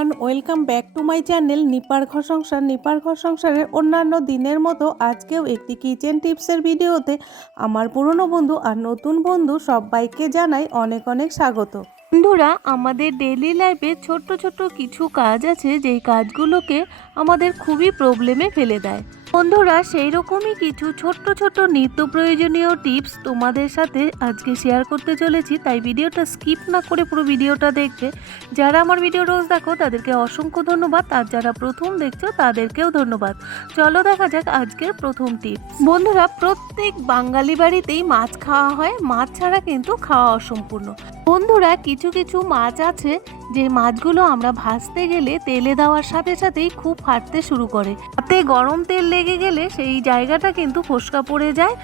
Everyone welcome back to my channel নিপার ঘর সংসার নিপার ঘর সংসারের অন্যান্য দিনের মতো আজকেও একটি কিচেন টিপসের ভিডিওতে আমার পুরনো বন্ধু আর নতুন বন্ধু সবাইকে জানাই অনেক অনেক স্বাগত। বন্ধুরা, আমাদের ডেলি লাইফে ছোট্ট ছোট্ট কিছু কাজ আছে, যেই কাজগুলোকে আমাদের খুবই প্রবলেমে ফেলে দেয়। বন্ধুরা সেই রকমই কিছু ছোট্ট ছোট্ট নিত্য প্রয়োজনীয় টিপস তোমাদের সাথে আজকে শেয়ার করতে চলেছি। তাই ভিডিওটা স্কিপ না করে পুরো ভিডিওটা দেখবে। যারা আমার ভিডিও রোজ দেখো, তাদেরকে অসংখ্য ধন্যবাদ। আর যারা প্রথম দেখছ, তাদেরকেও ধন্যবাদ। চলো দেখা যাক আজকের প্রথম টিপস। বন্ধুরা, প্রত্যেক বাঙালি বাড়িতেই মাছ খাওয়া হয়। মাছ ছাড়া কিন্তু খাওয়া অসম্পূর্ণ। বন্ধুরা, কিছু কিছু মাছ আছে যে মাছগুলো আমরা ভাজতে গেলে তেলে দেওয়ার সাথে সাথেই খুব ফাটতে শুরু করে। তাতে গরম তেল লেগে গেলে সেই জায়গাটা কিন্তু ফোসকা পড়ে যায়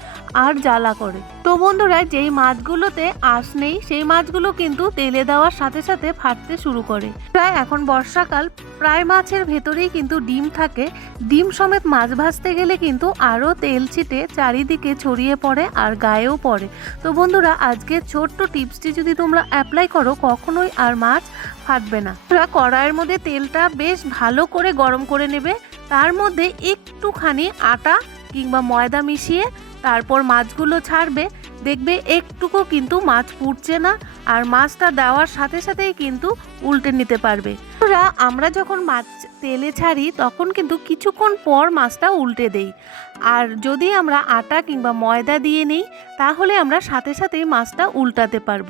আর জ্বালা করে। তো বন্ধুরা, যেই মাছগুলোতে আঁশ নেই, সেই মাছগুলো কিন্তু তেলে দেওয়ার সাথে সাথে ফাটতে শুরু করে। প্রায় এখন বর্ষাকাল, প্রায় মাছের ভেতরেই কিন্তু ডিম থাকে। ডিম সমেত মাছ ভাজতে গেলে কিন্তু আরও তেল ছিটে, চারিদিকে ছড়িয়ে পড়ে আর গায়েও পড়ে। তো বন্ধুরা আজকে ছোট্ট টিপসটি যদি তোমরা অ্যাপ্লাই করো, কখনোই আর মাছ ফাটবে না। তোমরা কড়াইয়ের মধ্যে তেলটা বেশ ভালো করে গরম করে নেবে। তার মধ্যে একটুখানি আটা কিংবা ময়দা মিশিয়ে তারপর মাছগুলো ছাড়বে। দেখবে একটুকু কিন্তু মাছ পুড়ছে না, আর মাছটা দেওয়ার সাথে সাথেই কিন্তু উল্টে নিতে পারবে। বন্ধুরা, আমরা যখন মাছ তেলে ছাড়ি তখন কিন্তু কিছুক্ষণ পর মাছটা উল্টে দেই। আর যদি আমরা আটা কিংবা ময়দা দিয়ে নিই তাহলে আমরা সাথে সাথেই মাছটা উল্টাতে পারব।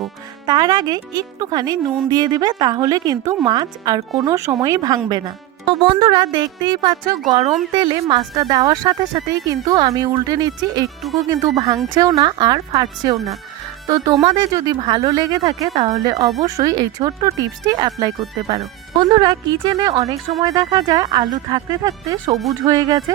তার আগে একটুখানি নুন দিয়ে দিবে তাহলে কিন্তু মাছ আর কোনো সময়ই ভাঙবে না। তো বন্ধুরা দেখতেই পাচ্ছ গরম তেলে মাছটা দেওয়ার সাথে সাথেই কিন্তু আমি উল্টে নিচ্ছি। একটুকু কিন্তু ভাঙছেও না আর ফাটছেও না। তো তোমাদের যদি ভালো লেগে থাকে তাহলে অবশ্যই এই ছোট্ট টিপসটি অ্যাপ্লাই করতে পারো। বন্ধুরা কিচেনে অনেক সময় দেখা যায় আলু থাকতে থাকতে সবুজ হয়ে গেছে।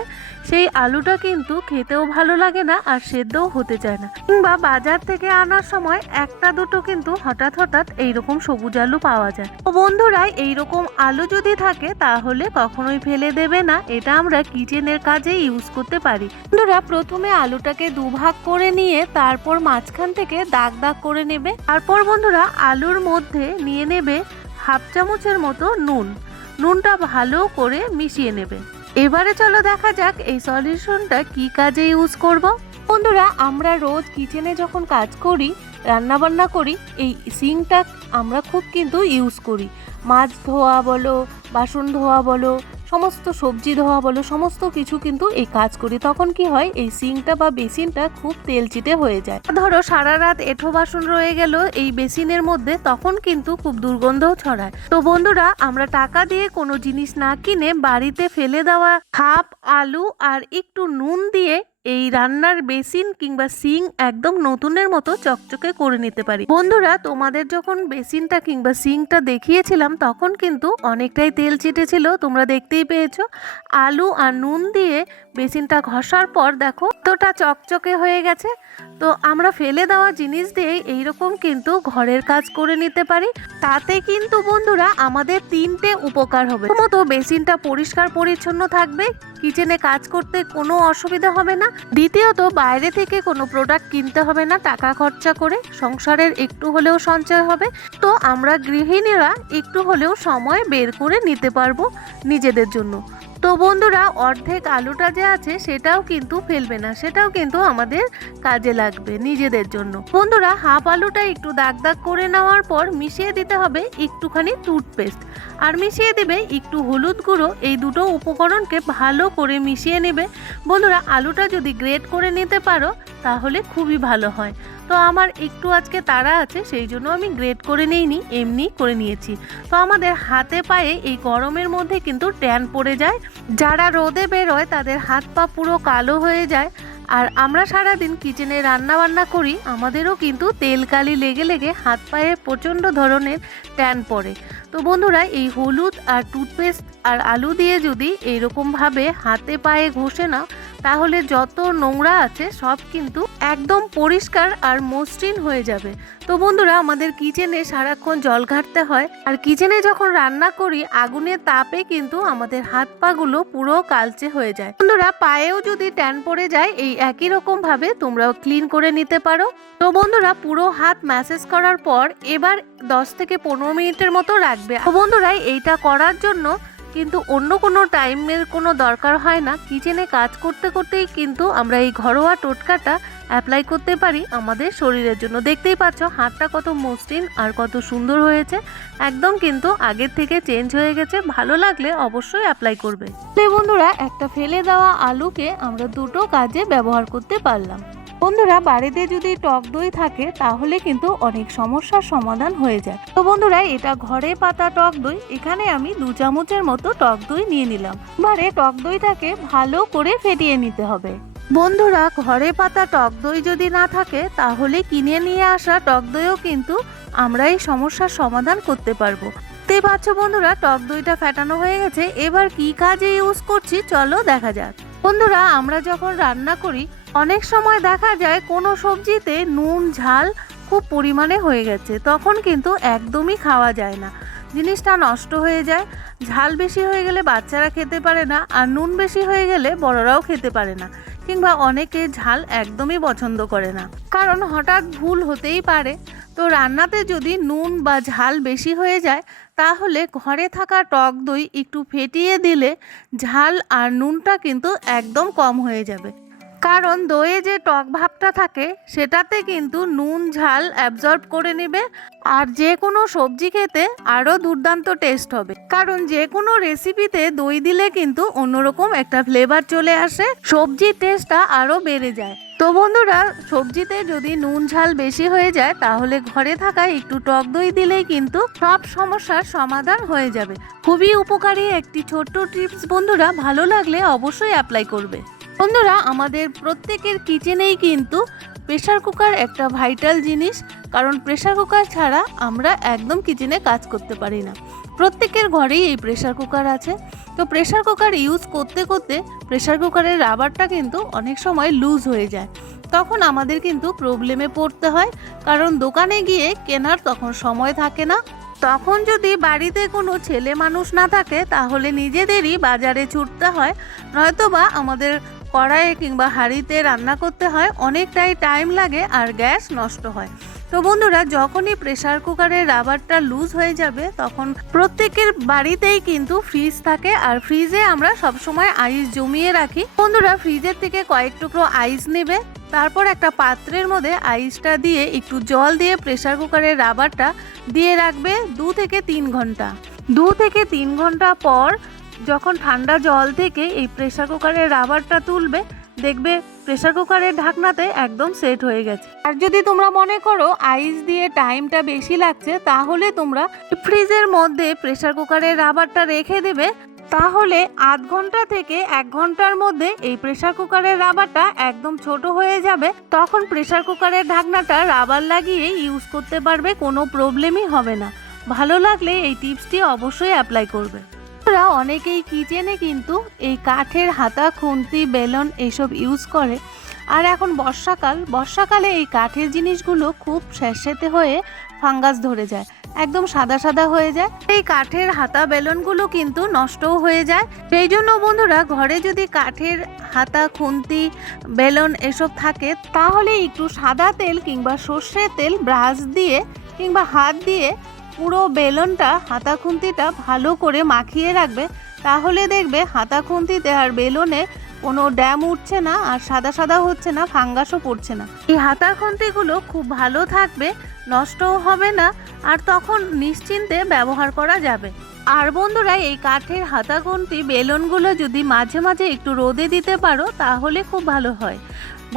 সেই আলুটা কিন্তু খেতেও ভালো লাগে না আর সেদ্ধও হতে চায় না। কিংবা বাজার থেকে আনার সময় একটা দুটো কিন্তু হঠাৎ হঠাৎ এইরকম সবুজ আলু পাওয়া যায়। তো বন্ধুরা, এইরকম আলু যদি থাকে তাহলে কখনোই ফেলে দেবে না। এটা আমরা কিচেনের কাজে ইউজ করতে পারি। বন্ধুরা, প্রথমে আলুটাকে দুভাগ করে নিয়ে তারপর মাঝখান থেকে দাগ দাগ করে নেবে। তারপর বন্ধুরা, আলুর মধ্যে নিয়ে নেবে হাফ চামচের মতো নুন। নুনটা ভালো করে মিশিয়ে নেবে। এবারে চলো দেখা যাক এই সলিউশনটা কি কাজে ইউজ করব। বন্ধুরা, আমরা রোজ কিচেনে যখন কাজ করি রান্না বান্না করি, এই সিঙ্কটা আমরা খুব কিন্তু ইউজ করি। মাছ ধোয়া বলো, বাসন ধোয়া বলো সমস্ত সবজি ধোয়া বলো, সমস্ত কিছু কিন্তু এই কাজ করি। তখন কি হয়, এই সিঙ্কটা বা বেসিনটা খুব তেলচিটে হয়ে যায়। ধরো সারা রাত এঠো বাসন রয়ে গেল এই বেসিনের মধ্যে, তখন কিন্তু খুব দুর্গন্ধও ছড়ায়। তো বন্ধুরা, আমরা টাকা দিয়ে কোনো জিনিস না কিনে বাড়িতে ফেলে দেওয়া হাফ আলু আর একটু নুন দিয়ে এই রান্নার বেসিন কিংবা সিং একদম নতুনের মতো চকচকে করে নিতে পারি। বন্ধুরা, তোমাদের যখন বেসিনটা কিংবা সিংটা দেখিয়েছিলাম, তখন কিন্তু অনেকটাই তেল ছিল তোমরা দেখতেই পেয়েছ। আলু আর নুন দিয়ে বেসিনটা ঘষার পর দেখো তোটা চকচকে হয়ে গেছে। তো আমরা ফেলে দেওয়া জিনিস দিয়ে এইরকম কিন্তু ঘরের কাজ করে নিতে পারি। তাতে কিন্তু বন্ধুরা আমাদের তিনটে উপকার হবে। প্রথমত বেসিনটা পরিষ্কার পরিচ্ছন্ন থাকবে, কিচেনে কাজ করতে কোনো অসুবিধা হবে না। দ্বিতীয়ত বাইরে থেকে কোনো প্রোডাক্ট কিনতে হবে না টাকা খরচা করে, সংসারের একটু হলেও সঞ্চয় হবে। তো আমরা গৃহিণীরা একটু হলেও সময় বের করে নিতে পারব নিজেদের জন্য। তো বন্ধুরা, অর্ধেক আলুটা যে আছে সেটাও কিন্তু ফেলবে না, সেটাও কিন্তু আমাদের কাজে লাগবে নিজেদের জন্য। বন্ধুরা, হাফ আলুটা একটু দাগ দাগ করে নেওয়ার পর মিশিয়ে দিতে হবে একটুখানি টুথপেস্ট আর মিশিয়ে দেবে একটু হলুদ গুঁড়ো, এই দুটো উপকরণকে ভালো করে মিশিয়ে নেবে। বন্ধুরা, আলুটা যদি গ্রেট করে নিতে পারো তাহলে খুবই ভালো হয়। তো আমার একটু আজকে তাড়া আছে, সেই জন্য আমি গ্রেট করে নিইনি, এমনি করে নিয়েছি। তো আমাদের হাতে পায়ে এই গরমের মধ্যে কিন্তু ট্যান পড়ে যায়। যারা রোদে বেরোয়, তাদের হাত পা পুরো কালো হয়ে যায়। আর আমরা সারাদিন কিচেনে রান্না বান্না করি, আমাদেরও কিন্তু তেল কালি লেগে লেগে হাত পায়ে প্রচণ্ড ধরনের ট্যান পড়ে। তো বন্ধুরা, এই হলুদ আর টুথপেস্ট আর আলু দিয়ে যদি এইরকমভাবে হাতে পায়ে ঘষে নাও, তাহলে যত নোংরা আছে সব কিন্তু একদম পরিষ্কার আর মসৃণ হয়ে যাবে। তো বন্ধুরা, আমাদের কিচেনে সারাক্ষণ জল ঘাটতে হয় আর কিচেনে যখন রান্না করি, আগুনের তাপে কিন্তু আমাদের হাত পাগুলো পুরো কালচে হয়ে যায়। বন্ধুরা, পায়েও যদি ট্যান পড়ে যায়, এই একই রকম ভাবে তোমরাও ক্লিন করে নিতে পারো। তো বন্ধুরা, পুরো হাত ম্যাসেজ করার পর এবার দশ থেকে পনেরো মিনিটের মতো রাখবে। তো বন্ধুরা, এইটা করার জন্য কিন্তু অন্য কোনো টাইমের কোনো দরকার হয় না। কিচেনে কাজ করতে করতেই কিন্তু আমরা এই ঘরোয়া টোটকাটা অ্যাপ্লাই করতে পারি আমাদের শরীরের জন্য। দেখতেই পাচ্ছ, হাতটা কত মসৃণ আর কত সুন্দর হয়েছে। একদম কিন্তু আগের থেকে চেঞ্জ হয়ে গেছে। ভালো লাগলে অবশ্যই অ্যাপ্লাই করবে। বন্ধুরা, একটা ফেলে দেওয়া আলুকে আমরা দুটো কাজে ব্যবহার করতে পারলাম। বন্ধুরা, বাড়িতে যদি টক দই থাকে, তাহলে কিন্তু অনেক সমস্যার সমাধান হয়ে যায়। তো বন্ধুরা, এটা ঘরে পাতা টক দই, এখানে আমি দু চামচের মতো টক দই নিয়ে নিলাম। এবারে টক দইটাকে ভালো করে ফেটিয়ে নিতে হবে। বন্ধুরা, ঘরে পাতা টক দই যদি না থাকে, তাহলে কিনে নিয়ে আসা টক দইও কিন্তু আমরা এই সমস্যার সমাধান করতে পারব। দেখতেই পাচ্ছ বন্ধুরা, টক দইটা ফেটানো হয়ে গেছে। এবার কি কাজে ইউজ করছি, চলো দেখা যাক। বন্ধুরা, আমরা যখন রান্না করি অনেক সময় দেখা যায় কোনো সবজিতে নুন, ঝাল খুব পরিমাণে হয়ে গেছে, তখন কিন্তু একদমই খাওয়া যায় না। জিনিসটা নষ্ট হয়ে যায়, ঝাল বেশি হয়ে গেলে বাচ্চারা খেতে পারে না, আর নুন বেশি হয়ে গেলে বড়রাও খেতে পারে না, কিংবা অনেকে ঝাল একদমই পছন্দ করে না। কারণ হঠাৎ ভুল হতেই পারে। তো রান্নাতে যদি নুন বা ঝাল বেশি হয়ে যায়, তাহলে ঘরে থাকা টক দই একটু ফেটিয়ে দিলে ঝাল আর নুনটা কিন্তু একদম কম হয়ে যাবে। কারণ দইয়ে যে টক ভাবটা থাকে, সেটাতে কিন্তু নুন, ঝাল অ্যাবজর্ব করে নেবে আর যে কোনো সবজি খেতে আরও দুর্দান্ত টেস্ট হবে। কারণ যে কোনো রেসিপিতে দই দিলে কিন্তু অন্যরকম একটা ফ্লেভার চলে আসে সবজির টেস্টটা আরও বেড়ে যায়। তো বন্ধুরা, সবজিতে যদি নুন, ঝাল বেশি হয়ে যায়, তাহলে ঘরে থাকা একটু টক দই দিলেই কিন্তু সব সমস্যার সমাধান হয়ে যাবে। খুবই উপকারী একটি ছোট্ট টিপস বন্ধুরা, ভালো লাগলে অবশ্যই অ্যাপ্লাই করবে। বন্ধুরা, আমাদের প্রত্যেকের কিচেনেই কিন্তু প্রেশার কুকার একটা ভাইটাল জিনিস। কারণ প্রেশার কুকার ছাড়া আমরা একদম কিচেনে কাজ করতে পারি না। প্রত্যেকের ঘরেই এই প্রেশার কুকার আছে। তো প্রেশার কুকার ইউজ করতে করতে প্রেশার কুকারের রাবারটা কিন্তু অনেক সময় লুজ হয়ে যায়। তখন আমাদের কিন্তু প্রবলেমে পড়তে হয়। কারণ দোকানে গিয়ে কেনার তখন সময় থাকে না। তখন যদি বাড়িতে কোনো ছেলে মানুষ না থাকে, তাহলে নিজেদেরই বাজারে ছুটতে হয়। নয়তোবা আমাদের কড়াইয়ে কিংবা হাঁড়িতে রান্না করতে হয়, অনেকটাই টাইম লাগে আর গ্যাস নষ্ট হয়। তো বন্ধুরা, যখনই প্রেসার কুকারের রাবারটা লুজ হয়ে যাবে, তখন প্রত্যেকের বাড়িতেই কিন্তু ফ্রিজ থাকে আর ফ্রিজে আমরা সবসময় আইস জমিয়ে রাখি। বন্ধুরা ফ্রিজের থেকে কয়েক টুকরো আইস নেবে, তারপর একটা পাত্রের মধ্যে আইসটা দিয়ে একটু জল দিয়ে প্রেসার কুকারের রাবারটা দিয়ে রাখবে দু থেকে তিন ঘণ্টা। দু থেকে তিন ঘণ্টা পর যখন ঠান্ডা জল থেকে এই প্রেশার কুকারের রাবারটা তুলবে, দেখবে প্রেসার কুকারের ঢাকনাতে একদম সেট হয়ে গেছে। আর যদি তোমরা মনে করো আইস দিয়ে টাইমটা বেশি লাগছে, তাহলে তোমরা ফ্রিজের মধ্যে প্রেসার কুকারের রাবারটা রেখে দেবে। তাহলে আধ ঘণ্টা থেকে এক ঘণ্টার মধ্যে এই প্রেসার কুকারের রাবারটা একদম ছোট হয়ে যাবে। তখন প্রেসার কুকারের ঢাকনাটা রাবার লাগিয়ে ইউজ করতে পারবে, কোনো প্রবলেমই হবে না। ভালো লাগলে এই টিপসটি অবশ্যই অ্যাপ্লাই করবে। বন্ধুরা অনেকেই কিচেনে কিন্তু এই কাঠের হাতা, খুন্তি, বেলন এইসব ইউজ করে। আর এখন বর্ষাকাল, বর্ষাকালে এই কাঠের জিনিসগুলো খুব স্যাঁতস্যাঁতে হয়ে ফাঙ্গাস ধরে যায়, একদম সাদা সাদা হয়ে যায়। এই কাঠের হাতা, বেলনগুলো কিন্তু নষ্টও হয়ে যায়। সেই জন্য বন্ধুরা, ঘরে যদি কাঠের হাতা, খুন্তি, বেলন এসব থাকে, তাহলে একটু সাদা তেল কিংবা সর্ষের তেল ব্রাশ দিয়ে কিংবা হাত দিয়ে পুরো বেলনটা হাতা খুন্তিটা ভালো করে মাখিয়ে রাখবে, তাহলে দেখবে হাতা খুন্তিতে আর বেলনে কোনো ড্যাম উঠছে না আর সাদা সাদা হচ্ছে না, ফাঙ্গাসও পড়ছে না। এই হাতা খুন্তিগুলো খুব ভালো থাকবে, নষ্টও হবে না আর তখন নিশ্চিন্তে ব্যবহার করা যাবে। আর বন্ধুরা, এই কাঠের হাতা খুন্তি বেলনগুলো যদি মাঝে মাঝে একটু রোদে দিতে পারো, তাহলে খুব ভালো হয়।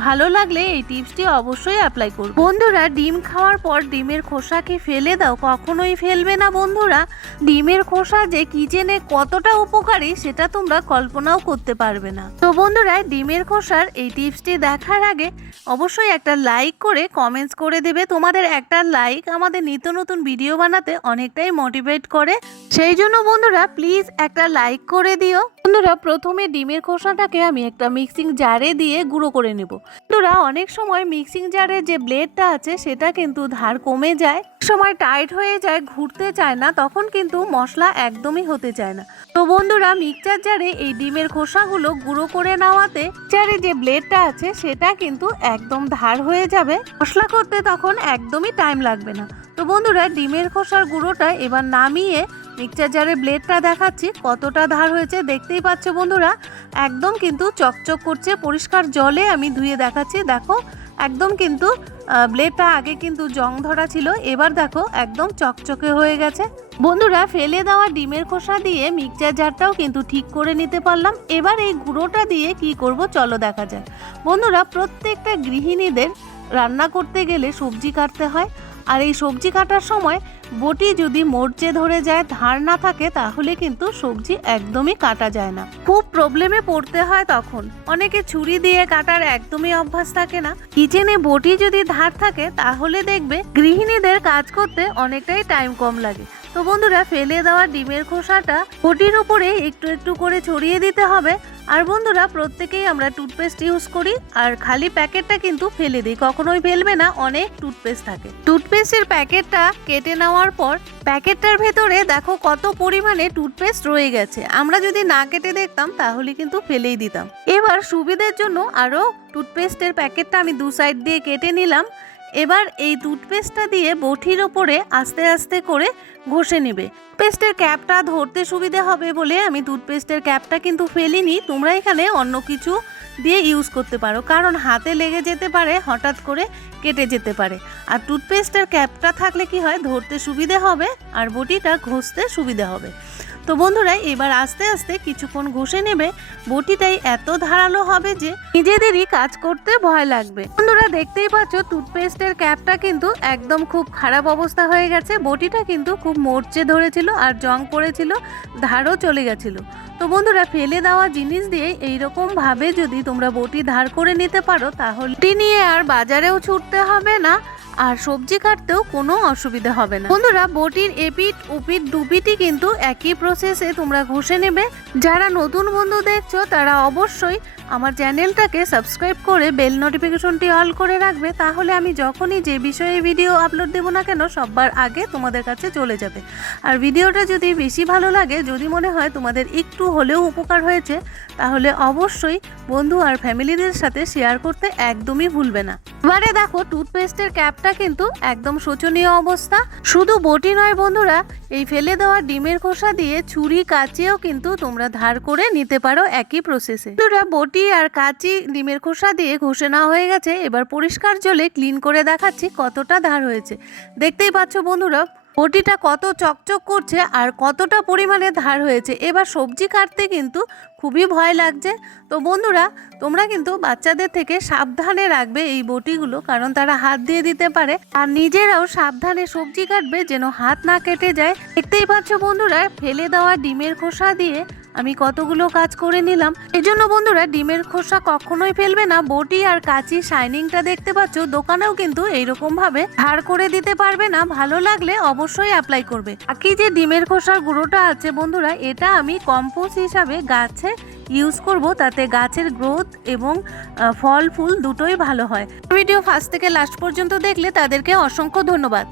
ভালো লাগলে এই টিপসটি অবশ্যই অ্যাপ্লাই করো বন্ধুরা, ডিম খাওয়ার পর ডিমের খোসাকে ফেলে দাও, কখনোই ফেলবে না বন্ধুরা। ডিমের খোসা যে কিচেনে কতটা উপকারী, সেটা তোমরা কল্পনাও করতে পারবে না। তো বন্ধুরা, ডিমের খোসার এই টিপসটি দেখার আগে অবশ্যই একটা লাইক করে কমেন্টস করে দেবে। তোমাদের একটা লাইক আমাদের নিত্য নতুন ভিডিও বানাতে অনেকটাই মোটিভেট করে। সেই জন্য বন্ধুরা প্লিজ একটা লাইক করে দিও। বন্ধুরা, প্রথমে ডিমের খোসাটাকে আমি একটা মিক্সিং জারে দিয়ে গুঁড়ো করে নেব। বন্ধুরা, অনেক সময় মিক্সিং জারের যে ব্লেডটা আছে, সেটা কিন্তু ধার কমে যায়। সময় টাইট হয়ে যায়, ঘুরতে চায় না, তখন কিন্তু মশলা একদমই হতে চায় না। তো বন্ধুরা মিক্সচার জারে এই ডিমের খোসাগুলো গুঁড়ো করে নেওয়াতে জারে যে ব্লেডটা আছে, সেটা কিন্তু একদম ধার হয়ে যাবে। মশলা করতে তখন একদমই টাইম লাগবে না। তো বন্ধুরা, ডিমের খোসার গুঁড়োটা এবার নামিয়ে মিক্সচার জারের ব্লেডটা দেখাচ্ছি, কতটা ধার হয়েছে দেখতেই পাচ্ছ বন্ধুরা। একদম কিন্তু চকচক করছে, পরিষ্কার জলে আমি ধুয়ে দেখাচ্ছি। দেখো, একদম কিন্তু ব্লেডটা আগে কিন্তু জং ধরা ছিল, এবার দেখো একদম চকচকে হয়ে গেছে। বন্ধুরা, ফেলে দেওয়া ডিমের খোসা দিয়ে মিক্সচার জারটাও কিন্তু ঠিক করে নিতে পারলাম। এবার এই গুঁড়োটা দিয়ে কি করব চলো দেখা যায় বন্ধুরা, প্রত্যেকটা গৃহিণীদের রান্না করতে গেলে সবজি কাটতে হয়। আর এই সবজি কাটার সময় বটি যদি মরচে ধরে যায়, ধার না থাকে, তাহলে কিন্তু সবজি একদমই কাটা যায় না। খুব প্রবলেমে পড়তে হয় তখন। অনেকে ছুরি দিয়ে কাটার একদমই অভ্যাস থাকে না। কিচেনে বটি যদি ধার থাকে, তাহলে দেখবে গৃহিণীদের কাজ করতে অনেকটাই টাইম কম লাগে। তো বন্ধুরা, ফেলে দেওয়া ডিমের খোসাটা বটির উপরে একটু একটু করে ছড়িয়ে দিতে হবে। আর বন্ধুরা, প্রত্যেকেই আমরা টুথপেস্ট ইউজ করি, আর খালি প্যাকেটটা কিন্তু ফেলে দিই। কখনোই ফেলবে না, অনেক টুথপেস্ট থাকে। টুথপেস্টের প্যাকেটটা কেটে নেওয়ার পর, প্যাকেটটার ভেতরে দেখো কত পরিমাণে টুথপেস্ট রয়ে গেছে। আমরা যদি না কেটে দেখতাম, তাহলে কিন্তু ফেলেই দিতাম। এবার সুবিধের জন্য আরও টুথপেস্টের প্যাকেটটা আমি দু সাইড দিয়ে কেটে নিলাম। এবার এই টুথপেস্টটা দিয়ে বটির ওপরে আস্তে আস্তে করে ঘষে নেবে। পেস্টের ক্যাপটা ধরতে সুবিধে হবে বলে আমি টুথপেস্টের ক্যাপটা কিন্তু ফেলিনি, তোমরা এখানে অন্য কিছু দিয়ে ইউজ করতে পারো, কারণ হাতে লেগে যেতে পারে, হঠাৎ করে কেটে যেতে পারে। আর টুথপেস্টের ক্যাপটা থাকলে কি হয়, ধরতে সুবিধে হবে আর বটিটা ঘষতে সুবিধে হবে। তো বন্ধুরা, এবার আস্তে আস্তে কিছুক্ষণ ঘষে নেবে, বটিটাই এত ধারালো হবে যে নিজেদেরই কাজ করতে ভয় লাগবে। বন্ধুরা, দেখতেই পাচ্ছ, টুথপেস্টের ক্যাপটা কিন্তু একদম খুব খারাপ অবস্থা হয়ে গেছে। বটিটা কিন্তু খুব মরচে ধরেছিল আর জং পড়েছিল, ধারও চলে গেছিল। তো বন্ধুরা, ফেলে দেওয়া জিনিস দিয়ে এইরকম ভাবে যদি তোমরা বটি ধার করে নিতে পারো, তাহলে নিয়ে আর বাজারেও ছুটতে হবে না। আর সবজি কাটতেও কোনো অসুবিধা হবে না। বন্ধুরা, বটির এপিট উপিট দুপিটি কিন্তু একই প্রসেসে তোমরা ঘষে নেবে। যারা নতুন বন্ধু দেখছ, তারা অবশ্যই আমার চ্যানেলটাকে সাবস্ক্রাইব করে বেল নোটিফিকেশনটি অল করে রাখবে। তাহলে আমি যখনই যে বিষয়ে ভিডিও আপলোড দেবো না কেন সবার আগে তোমাদের কাছে চলে যাবে। আর ভিডিওটা যদি বেশি ভালো লাগে, যদি মনে হয় তোমাদের একটু হলেও উপকার হয়েছে, তাহলে অবশ্যই বন্ধু আর ফ্যামিলিদের সাথে শেয়ার করতে একদমই ভুলবে না। এবারে দেখো, টুথপেস্টের ক্যাপটা কিন্তু একদম শোচনীয় অবস্থা। শুধু বটি নয় বন্ধুরা, এই ফেলে দেওয়া ডিমের খোসা দিয়ে ছুরি কাচিয়েও কিন্তু তোমরা ধার করে নিতে পারো একই প্রসেসে বন্ধুরা, বটি আর কাচি ডিমের খোসা দিয়ে ঘষে নেওয়া হয়ে গেছে। এবার পরিষ্কার জলে ক্লিন করে দেখাচ্ছি কতটা ধার হয়েছে। দেখতেই পাচ্ছ বন্ধুরা বটিটা কত চকচক করছে আর কতটা পরিমাণে ধার হয়েছে। এবার সবজি কাটতে কিন্তু খুবই ভয় লাগছে। তো বন্ধুরা, তোমরা কিন্তু বাচ্চাদের থেকে সাবধানে রাখবে এই বটিগুলো, কারণ তারা হাত দিয়ে দিতে পারে। আর নিজেরাও সাবধানে সবজি কাটবে যেন হাত না কেটে যায়। দেখতেই পাচ্ছ বন্ধুরা, ফেলে দেওয়া ডিমের খোসা দিয়ে আমি কতগুলো কাজ করে নিলাম। এজন্য বন্ধুরা, ডিমের খোসা কখনোই ফেলবে না। বটি আর কাচি শাইনিংটা দেখতে পাচ্ছ, দোকানেও কিন্তু এইরকম ভাবে ধার করে দিতে পারবে না। ভালো লাগলে অবশ্যই অ্যাপ্লাই করবে। বাকি যে ডিমের খোসার গুঁড়োটা আছে বন্ধুরা, এটা আমি কম্পোস্ট হিসাবে গাছে ইউজ করব। তাতে গাছের গ্রোথ এবং ফল, ফুল দুটোই ভালো হয়। ভিডিও ফার্স্ট থেকে লাস্ট পর্যন্ত দেখলে তাদেরকে অসংখ্য ধন্যবাদ।